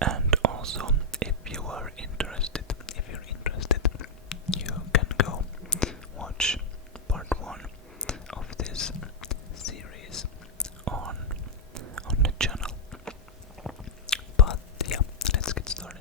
And also, if you're interested, you can go watch part 1 of this series on the channel. But yeah, let's get started.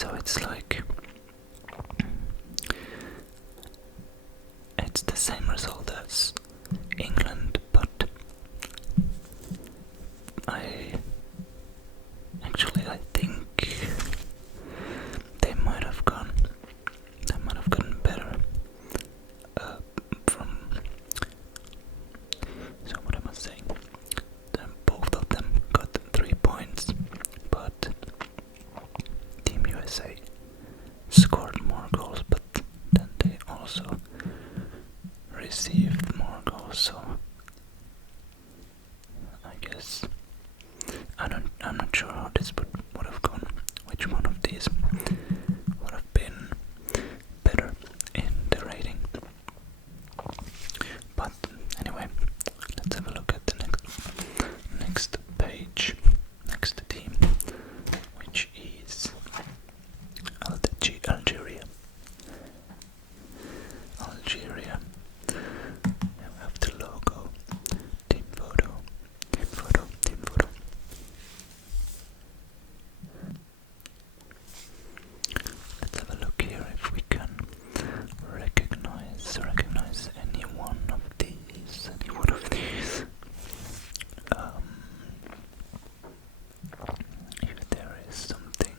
So it's like it's the same result as England, but I think they might have gotten better from. So what am I saying? Both of them got 3 points, but Team USA scored more goals, but then they also received more goals. So I guess I'm not sure how this would have gone. Which one of these would have been better in the rating? But anyway, let's have a look at the next page, next team, which is Algeria. Algeria. We have the logo, team photo. Let's have a look here if we can recognize any one of these. If there is something,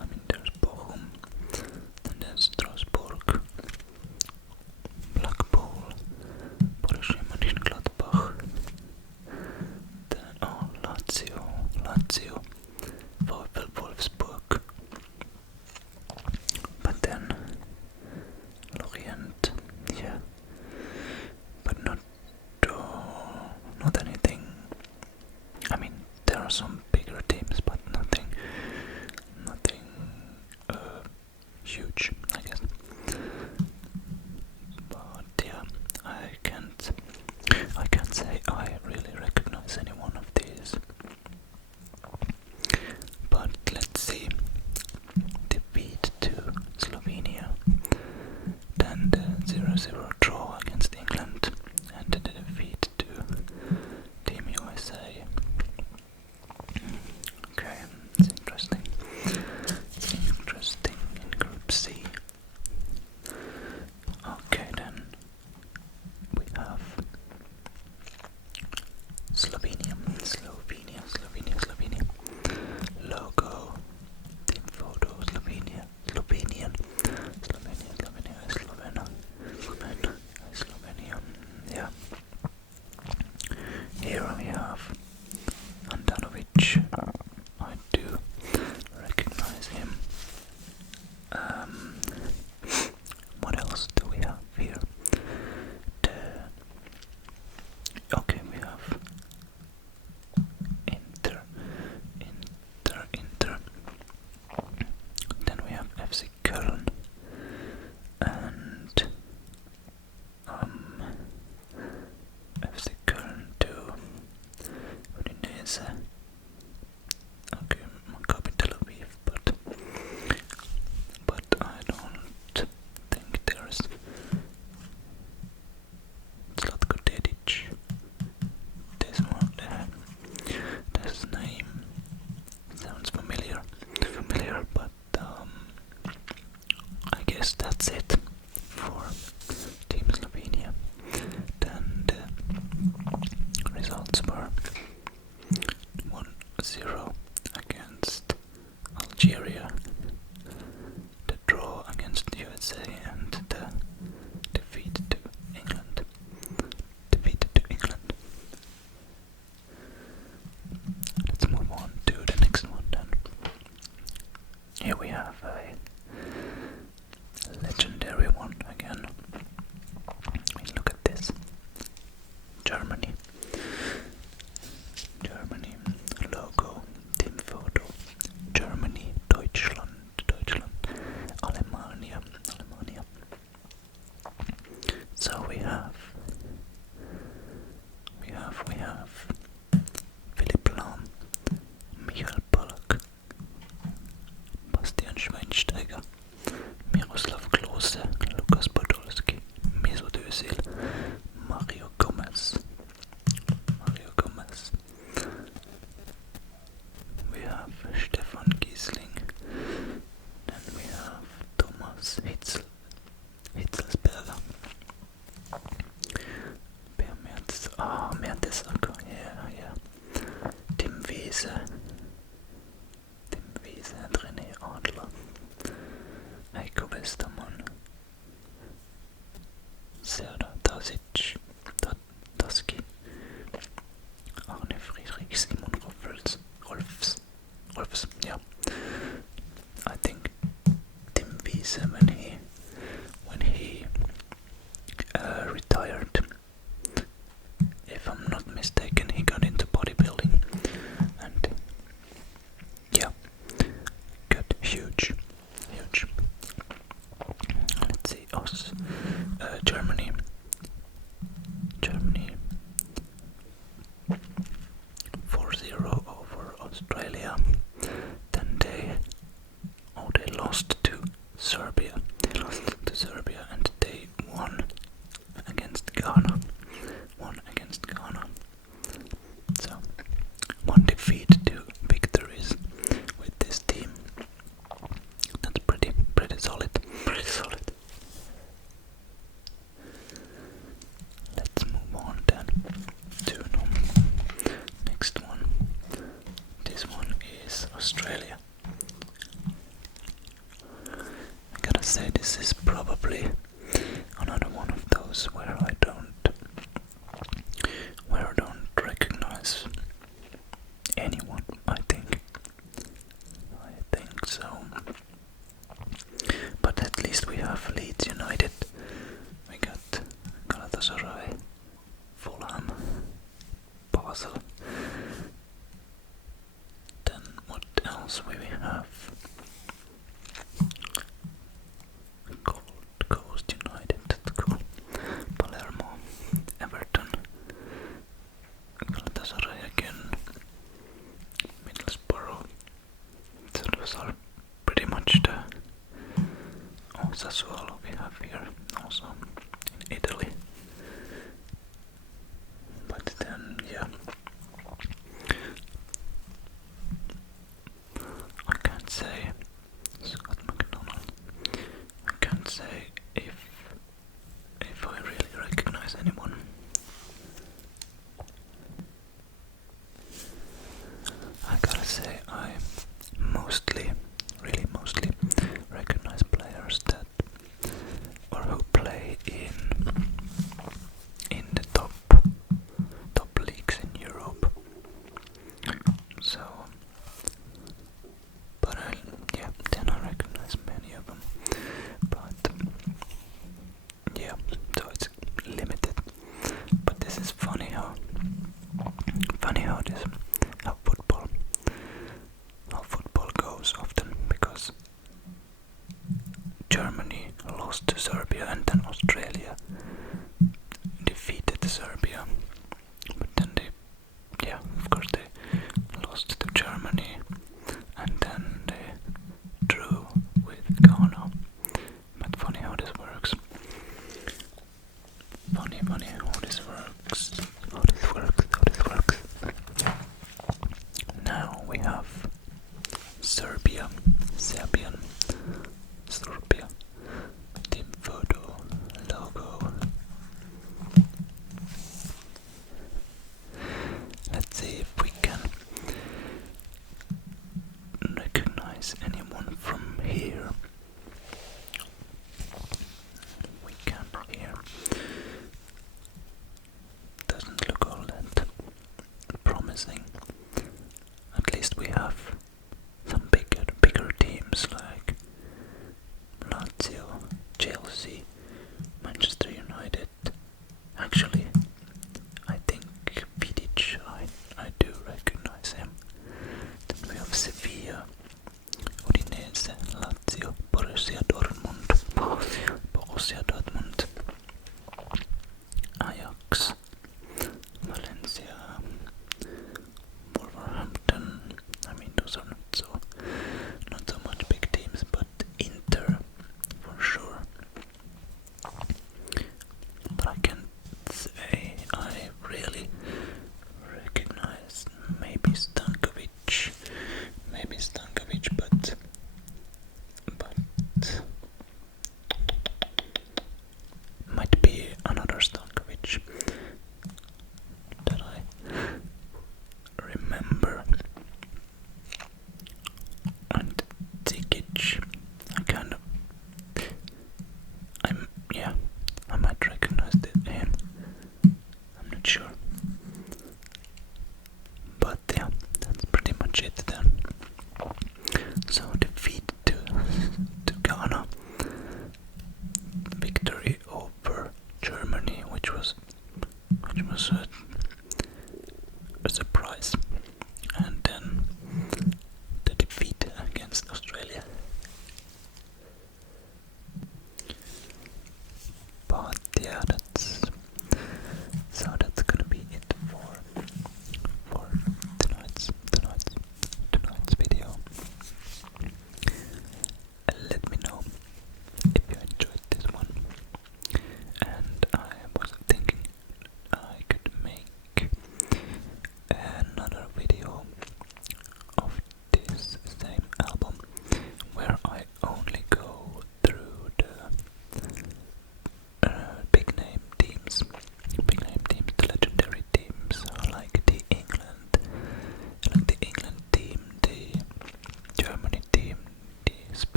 I mean, there's Bochum, then there's Strasbourg, Blackpool, Borussia Mönchengladbach, then Lazio, VfL Wolfsburg, but then Lorient, yeah, but not anything. I mean, there are some bigger teams, but nothing huge, I guess. But yeah, I can't say I really recognize any one of these. But let's see. Defeat to Slovenia, then the 0-0 draw against England, and the defeat to Team USA. Okay, it's interesting. In Group C. Okay, then we have Slovenia. Logo, team photo, Slovenian. Yeah. Here we have Andanovic. I do recognize him. What else do we have here? Okay, we have Inter. Then we have FC Köln and FC Köln to Udinese. Okay, Maccabi Tel Aviv, but I don't think there's Zlatko Dedic. This one, this name sounds familiar, but I guess that's it for Team Slovenia. Then the results were 1-0 against Algeria, the draw against the USA, and the defeat to England. Let's move on to the next one then. Here we have a legendary one again. Look at this. Germany logo, Wiese, René Adler, Heiko Westermann, Serdar Tasic, Taski, Arne Friedrich, Simon Rolfs, yeah. I think Tim Wiese, when he retired, if I'm not mistaken, he got into bodybuilding, and yeah, got huge. Let's see, Germany 4-0 over Australia. Then they lost to Serbia. And they won against Ghana. So 1 defeat, 2 victories with this team. That's pretty solid. Let's move on then to the next one. This one is Australia. I gotta say, this is probably another one of those where I don't recognize anyone. I think so. But at least we have Leeds United. We got Galatasaray, Fulham, Basel. Then what else will we have? Gold Coast United, that's cool. Palermo, Everton, Galatasaray again, Middlesbrough. So those are pretty much the Sassuolo we have here, also in Italy. But then, yeah, I can't say Scott McDonald. I can't say if I really recognize anyone. I gotta say I really mostly recognize players that or who play in the top leagues in Europe. So, but then I recognize many of them. But yeah, so it's limited. But this is funny how football goes often, because Germany lost to Serbia and then Australia defeated Serbia, but then of course they lost to Germany and then they drew with Ghana. But funny how this works. Funny how this works. Now we have Serbia, team photo, logo. Let's see if we can recognize anyone from here. We can here. Doesn't look all that promising. At least we have some bigger teams like Lazio, Chelsea, Manchester United. Actually, I think Vidic, I do recognize him. Then we have Sevilla, Udinese, Lazio, Borussia Dortmund,